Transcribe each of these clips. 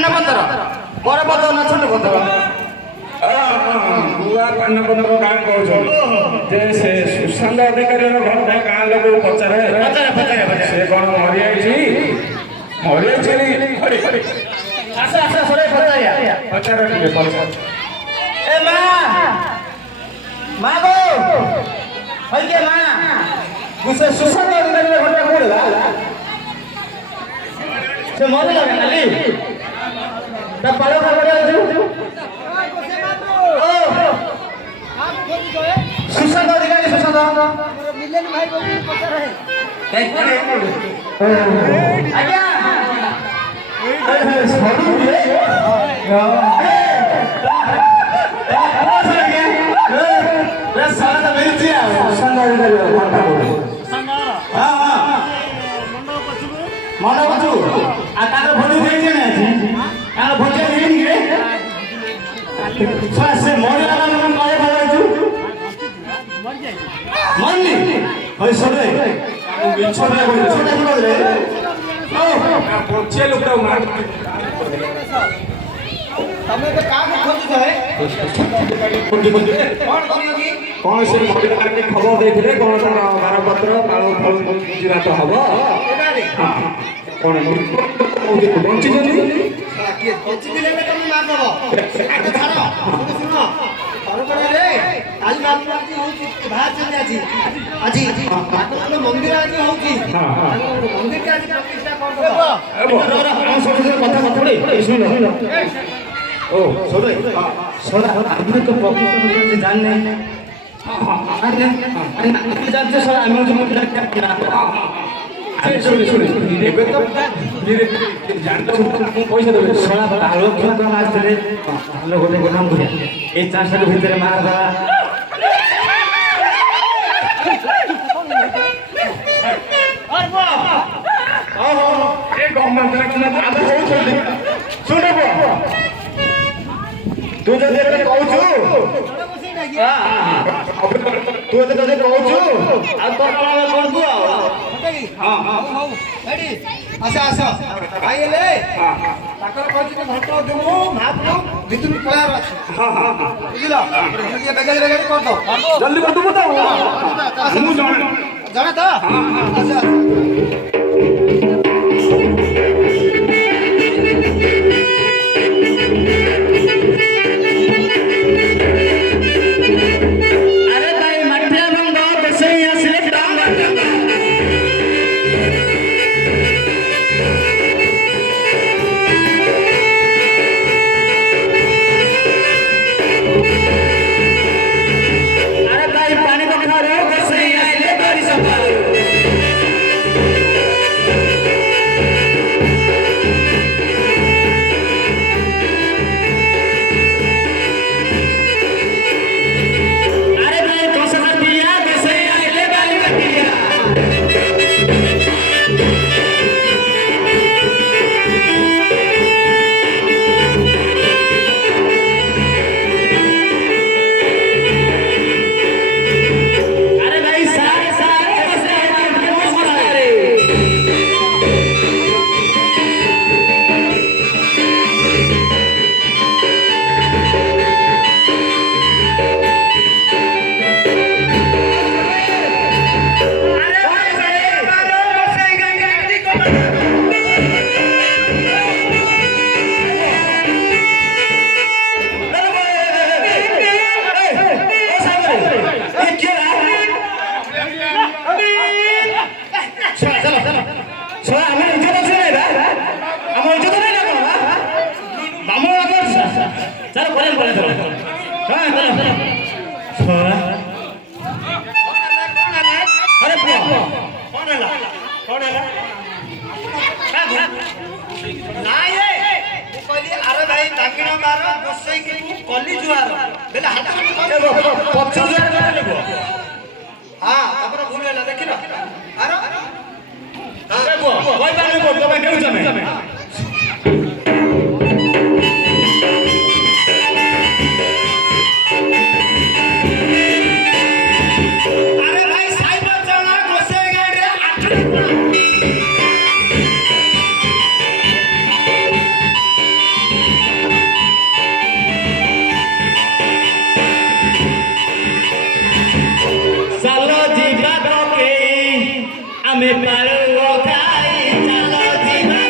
ପାନପତ୍ର ବଡ଼ ପତ୍ର ନା ଛୋଟ ପତ୍ର? ନୂଆ ପାନପତ୍ର ଗାଁ କହୁଛନ୍ତି ଯେ ସେ ସୁଶାନ୍ତ ଅଧିକାରୀର ଘରଟା ଗାଁ ଲୋକ ପଚାରେ ସେ କ'ଣ ମରିଯାଇଛି ଆସ ଆସ ସରେ ପଚାରିଆ ପଚାର ଟିକେ ପଚାର। ଏ ମା ଗো হইকে মা গুছে সুশান্ত অধিকারীর ঘটনা কোড়া সে মরে যাবে নালি তা পালো করে আছো ও সুশান্ত অধিকারী সুশান্ত মিলেন ভাই বলি পচার হে আজ্ঞা সরু রে मन बचु आ तार भोज होइছে না আছে আর ভোজ হইনি রে সে মরে গেল মন কয়ে ভালো মরনি হই সরে ছোট ছোট রে ও পড়ছে লোকটা মার તમે તો કામ ખોજી છે કોણ કર્યો કી কোন সে মহিলাকে খবর ଦେଇଥିଲେ কোন তার বারপত্র পাଳ ফল গুজরাଟ হব কোন বঞ্চিଛନ୍ତି ବଞ୍ଚିଥିଲେ ବି ତମେ ମାର ଦବ ଆଗ ଛାଡ ଶୁଣ ପରପରରେ କାଲି ବାବୁଆଜି ହଉଛି ବାହାରିଛନ୍ତି ଆଜି ମାତୃ ମନ୍ଦିର ଆଜି ହଉଛି ମନ୍ଦିରଟା ଆଜି ପ୍ରତିଷ୍ଠା କରିଦବ କଥା ଶୁଣ ओ सोबे सोना आदमी तो प्रकृति जानने अरे जानते सर आम्ही जो मुद्दा क्या सुन धीरे तो धीरे जानते पैसा देबे सोना आलो क्यों तो आज तले हम लोग को नाम बुझे ए चांस के भीतर मार दला और वो ओहो ए गवर्नमेंट ने आधा हो चल सुनो तू जो देख रहे कहू तू तो कहू आ तो कर दू हां हां रेडी आसा आसा आइले ताकर कहू के घट देमु भात भितुन पळार अछि हां हां बुझिला ये बेगल बेगल कर दो जल्दी कर दू तो मु जाने तो अच्छा ପାଳୁଅ ଖାଇ ଚାଲ ଯିବା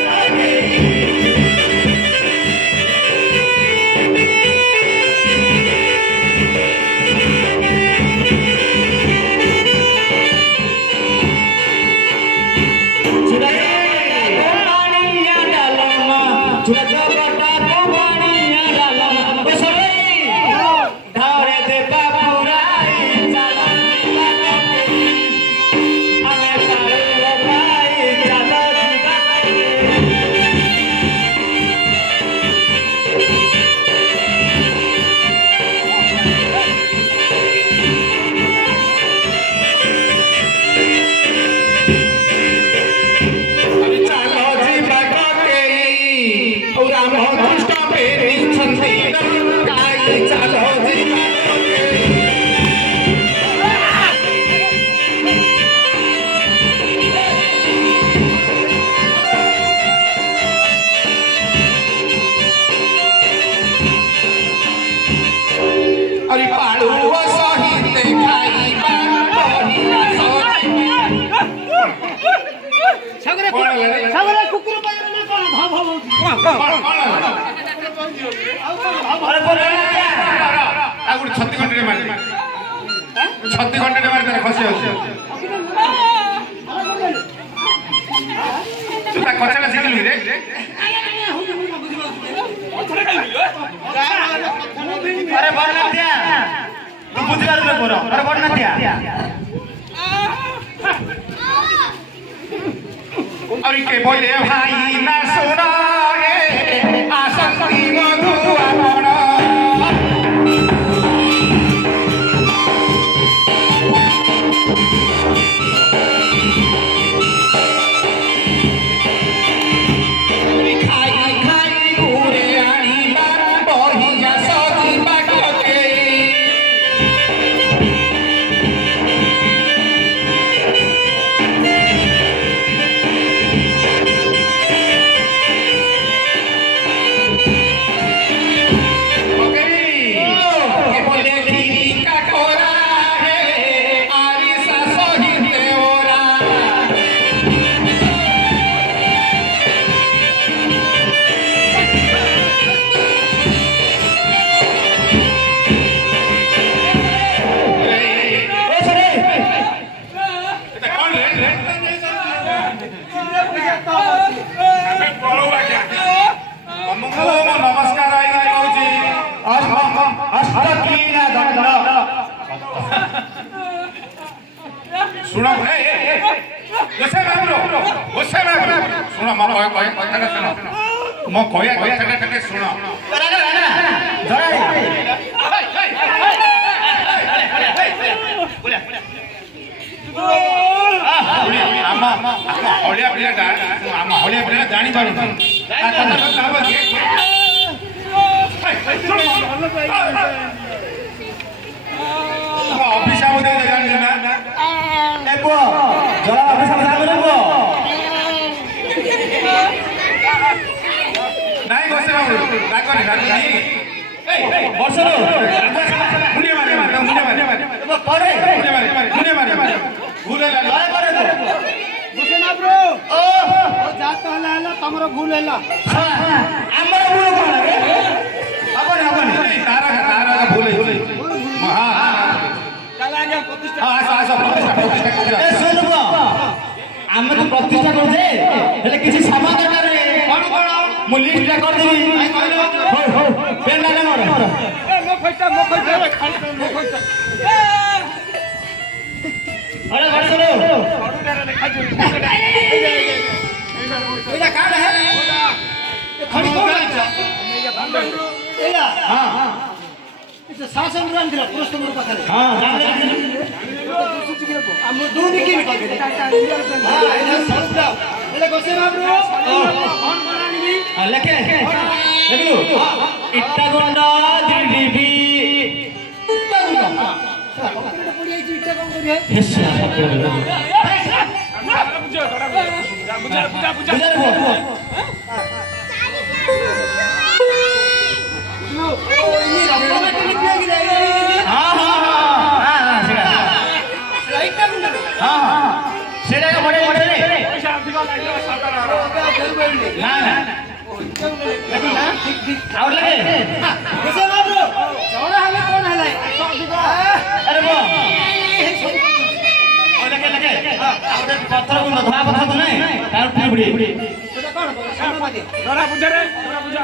ସାଗରେ କୁକୁର ପାଇବ ନା କଣ ଭାବ ଛତି ଘଣ୍ଟାରେ ମାରି ଖସି ଅଛି ତୁ ତା କଚାଟା ଶିଖିଲୁ ରେ अरे बरनाथिया तू बुझिबार में परो अरे बरनाथिया और के बोले भाई ना सुना रे आसक्ति मधु आपण नमस्कार आई कहूची सुन सुन मो कया कथा सुन हलिया पिलाटा जानी पार ऑफिस आवे जानी ना ए पो जरा ऑफिस आवे जाबे पो नहीं बसे बाबू डाकरे डाकनी ए बसरो मुंडे मारे पड़े मुंडे मारे भूल है बुझे ना ब्रो ओ जात हला तमरो भूल हैला हमर भूल कोन रे अपन तारा भूल हां काला आगे प्रतिष्ठा प्रतिष्ठा कर ए सुनबो आमे तो प्रतिष्ठा कर दे हेले किछि सामान दरकार रे कोन मु लिस्ट कर देबी हो पेन डाले मोर ए मो खोइटा अरे बसरो एला काड है खड़ी कोन एला हां इसे शासन रान दिला पुरस्कार पाखरे हां हम दूध की हां एला संस्था एला गोसे बाबू कौन बनानी लेके देखलु इट्टा गोंडा दिलडीबी इट्टा गोंडा कंप्यूटर पड़ी आई इट्टा कौन करी है हेसा बुझा ये रास्ता में क्लिक किया गया हां सेटा इट्टा गोंडा हां सेटा बड़े बड़े रे ନା ନା ଆଉ ଲାଗେ କିସ ବାବୁ ଜଣା ହେଲେ କଣ ହେଲା ଆରେ ବୋ ଲାଗେ ଲାଗେ ଆଉ ଗୋଟେ ପଥର ଗୁଣ୍ଡ ଧଳା ପଥର ତ ନାହିଁ ତାର ପୁଡ଼ି ପୁଡ଼ି ସେଟା କଣ ସମାଧି ଧରା ପୂଜା ରେ ଧରା ପୂଜା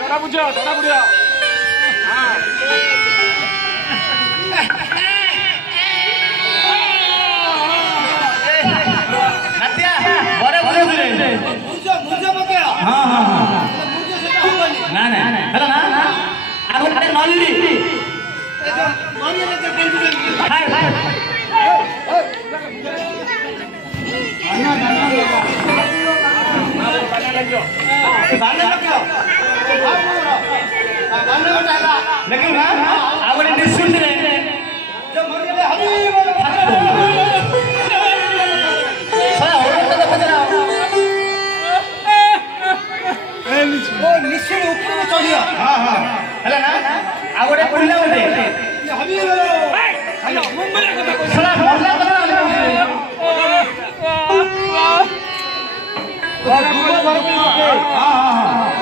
ଧରା ପୂଜା ଧରା ପୂଜା ନାତିଆ ବରେ ବୁଝଉଥିଲେ ମୁଜ ପକେଅ ହଁ ହଁ ହଁ ମୁଜ ସେଟା ହବନି ନା ନା ହେଲା ନା ଆଉ ଗୋଟେ ନଲି ମରିଲେ ତ କେମିତି ହାय ହାୟ ବାନେ ପକେଅ ବାନେ ଗୋଟେ ହେଲା ଦେଖିବୁ ନା ଆଉ ଗୋଟେ ନିଶୁଣ୍ଡିରେ ଯେ ମରିଲେ ହରି ବୋଲ ଓ ନିଶ୍ଚୟ ଉପରକୁ ଚଢିଅ ହେଲା ନା ଆଉ ଗୋଟେ ପଡ଼ିଲା ଗୋଟେ ହରି ବୋଲ ହ୍ୟାଲୋ ମୁମ୍ବାଇ କଥା କହୁଛି ଶଳା ମରଲା କଥା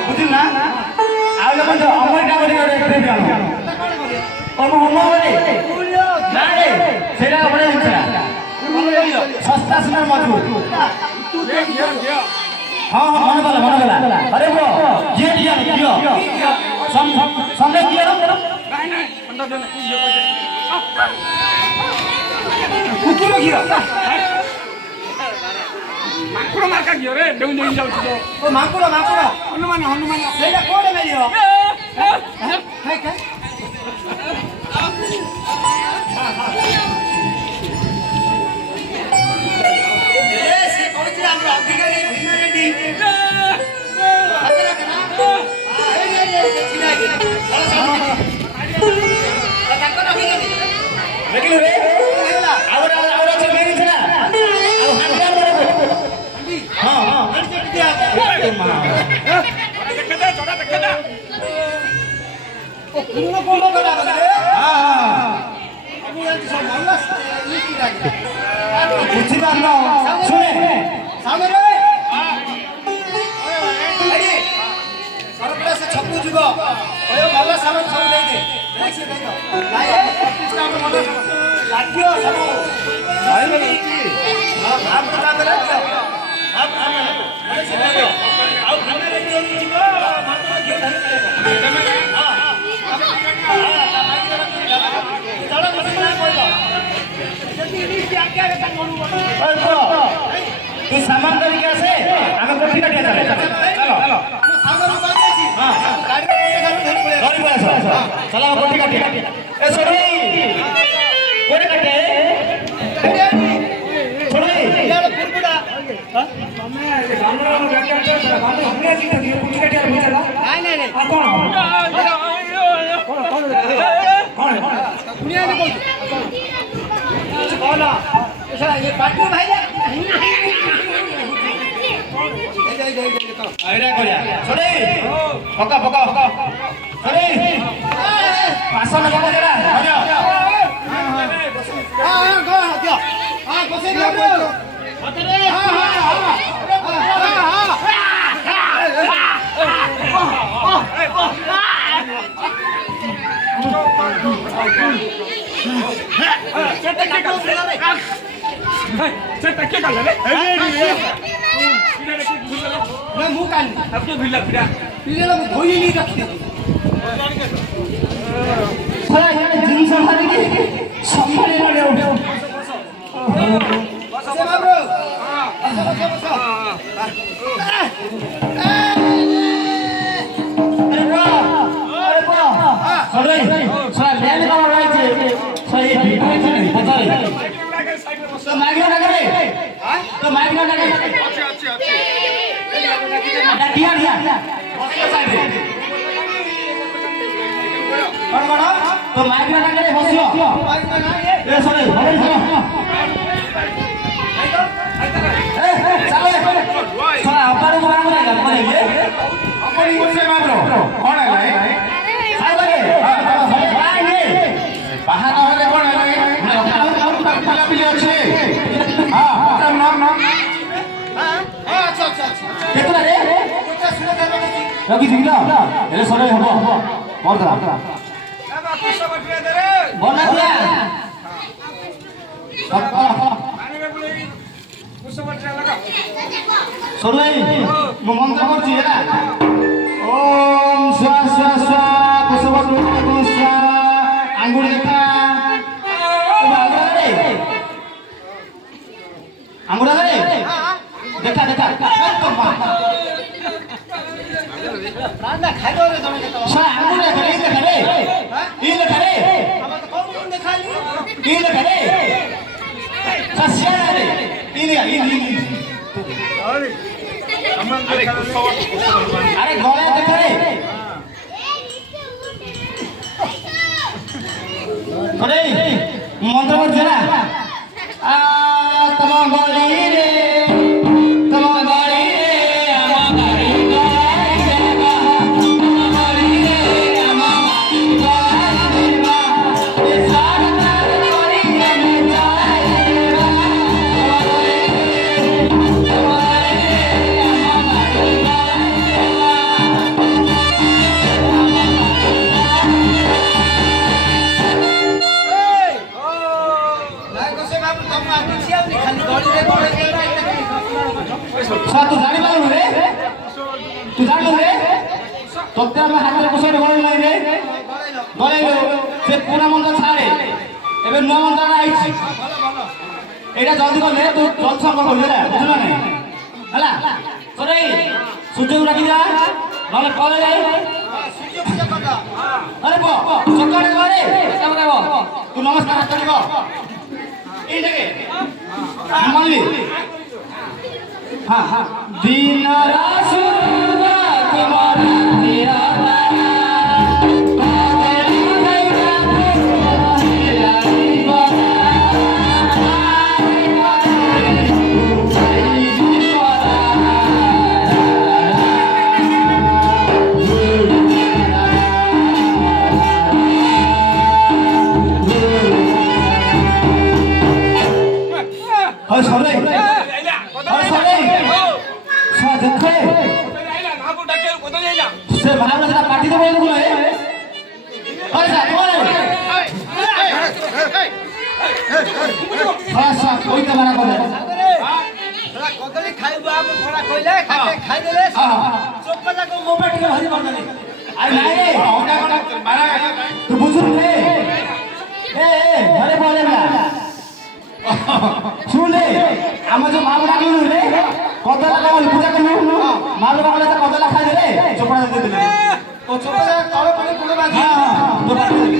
ବୁଝିଲ ନା ଆଉ ଲୋକ ଅମରିକା ବୋଲି ଗୋଟେ ନା ରେ ସେଇଟା ଗୋଟେ ଜିନିଷ ଶସ୍ତା ସୁନ୍ଦର ମଜବୁତ ହଁ ହଁ ମନେ ଗଲା ଆରେ ପୁଅ ଝିଅ ସନ୍ଦେହ କିଏ କୁକୁର ଘିଅ ମାଙ୍କଡ଼ ମାର୍କା ଘିଅ ରେ ଡେଉଁ ଡେଉଁ ଯାଉଛି ତ ଓ ମାଙ୍କଡ଼ ହନୁମାନ ହନୁମାନ ସେଇଟା କୋଉଠି ମିଳିବ ସେ କହିଛି ଆମର ଅଧିକାରୀ ଭିନ୍ନ ରେଡ୍ଡି ଦେଖିଲୁ ରେ ଆଉ ଅଛି ମେରି ଥିଲା ଆଉ ହାଣ୍ଡିଆ ବଡ଼ ହଁ ହଁ ଦେଖେ ଦେ ପୂର୍ଣ୍ଣ ପର୍ବ କଲା ହଁ ବୁଝିପାରୁନ ଶୁଣେ ସାମରେ ସରପରା ସେ ଛକୁ ଯିବ ଭଲ ସାମାନ ସବୁ ଦେଇଦେ ଲାଗିବ ସବୁ ତୁ ସାମାନ ଧରିକି ଆସେ ଆମେ କୋଠି କାଟିଆ ଚାଲେ ଚାଲ ଧରି ପଳେଇ ଆସ ଚାଲ ଆମେ କୋଠି କାଟିଆ ଏ ସୋଢି କୋଠି କାଟେ ସୋଢି ଏଇଟା କରିବା ସୋଢି ପକା ସୋଢି ବାସନ ପକା ଜରା ସେ ଟକେ କଲେ ରେ ମୁଁ କାଲି ଆପକେ ଭିଲା ପିଡ଼ା ପିଲା ମୁଁ ଧୋଇଲି ରଖିଦେବି ଜିନିଷ ଧରିକି ସମ୍ଭାଳି ନଡେ तो माइक ना करे बसियो ए सरे हबे ए चले सरा अपारे को काम नहीं कर पाए अपनी से मामलो कौन है साइ लगे बाहर न होले कौन है पिला पिली अच्छे କେତେଟା ରେ ଦୁଇଟା ଶୂନ ଦେବ କିଛି ରଖିଛି କି ତ ହେଲେ ସରେ ହବ ମରଦା ପୁଷ ବଟିରେ ଦେରେ ବନା ଦିଆ ପାଣିରେ ବୁଲେଇ ପୁଷ ବଟିରେ ଲଗା ସରୁ ଭାଇ ମୁଁ ମନ୍ତ୍ର କରୁଛି ହେଲା ଓମ୍ ସ୍ୱା ସ୍ୱା ସ୍ୱା କୁଶବତୁ ସ୍ୱା ଆଙ୍ଗୁଳି ଦେଖା ଆଙ୍ଗୁଳା ରେ ଦେଖା ଦେଖା ପ୍ରାଣଟା ଖାଇବ ରେ ତମେ କେତେ ସ୍ୱା ଆଙ୍ଗୁଳି ଦେଖା ରେ ଇ ଦେଖା ରେ ଆମେ ତ କଣ କଣ ଦେଖାଲି ଇ ଦେଖା ରେ ସ୍ୱା ସିଆ ରେ ଇ ଦେଖା ଇ अरे गोले देखा रे अरे मंत्र बोल जरा आ तम गोली रे तम गोली रे आमा गाड़ी गोली देवा तम गोली रे आमा गाड़ी देवा ये सारा गोली में जाए देवा तू जानी पालू रे तू जानू रे तोते हम हाथ रे कुछ गल नहीं रे गलेलो से पूरा मंत्र छाड़े एबे नौ मंत्र आइछि एटा जल्दी कर ले तू जल्दी संग कर ले बुझला नहीं हला करे सूर्य राखी जा नले कले जाई अरे बो चक्कर करे काम करबो तू नमस्कार करबो ई देखे मानली हाँ हाँ दिन रात तुम्हारा तेरा सरे सरे देखे से महाराज पार्टी तो बोल बोले अरे सा कौन है सा कोई तो मना कर थोड़ा कदली खाइबा हम थोड़ा कोइले खाइ देले चोपला को मोबाइल के हरी मार देले अरे नहीं मारा तू बुजुर्ग रे ए अरे बोले ना सुन रे हम जो मां बना लू रे कदला का पूजा कर मां लोग वाले कदला खाइ देले चोपड़ा दे देले तो चोपला तळे पानी गुण बाजी हां तो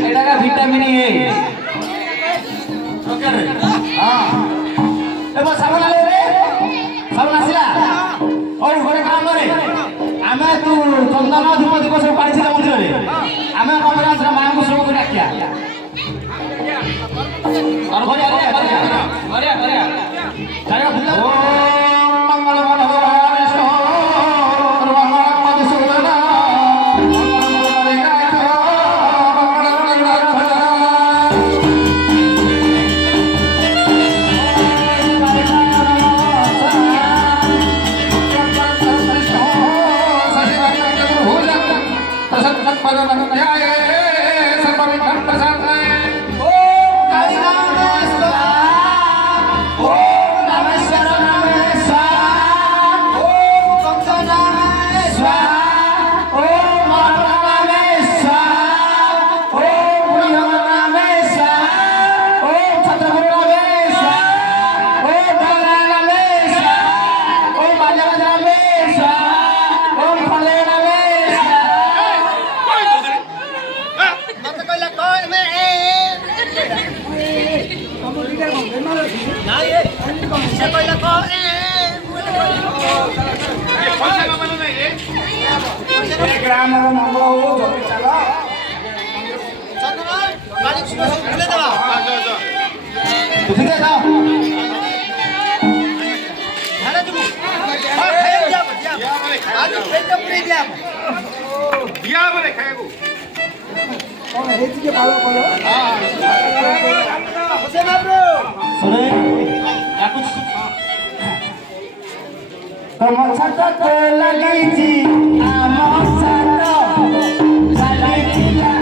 एटा का विटामिन ए ओके रे हां ए बस साबन आले रे साबन आसिला और गोटे काम करे आमे तू चंदन धूप दीप सब पानी छिला मंदिर रे आमे कपड़ा से मां को सब डाकिया और बढ़िया बढ़िया बढ़िया जाएगा भूल ओम मंगल विष्णु मधुसूदन ग्राम मंगल हो जल्दी चलो चंदन मालिक सुबह सब खुले देबा उठी दे ना खाना तुम हां खाए जा आज पेट पूरी दिया दिया बोले खाएगो कौन है जी के बालो करो हां होसे बाबू सुने या कुछ ତମ ଛାତ ଲାଗିଛି ଆମ ଛାତ ଚାଲିଥିଲା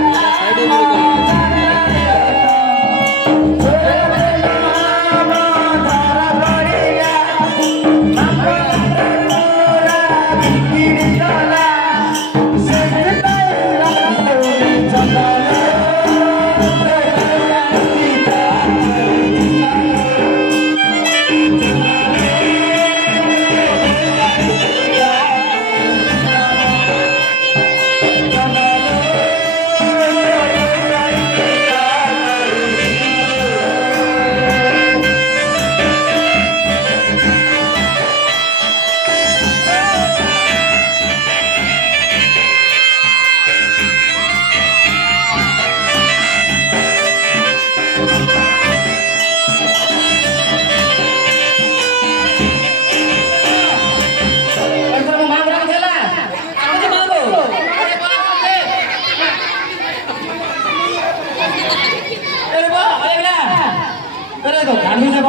गांधी से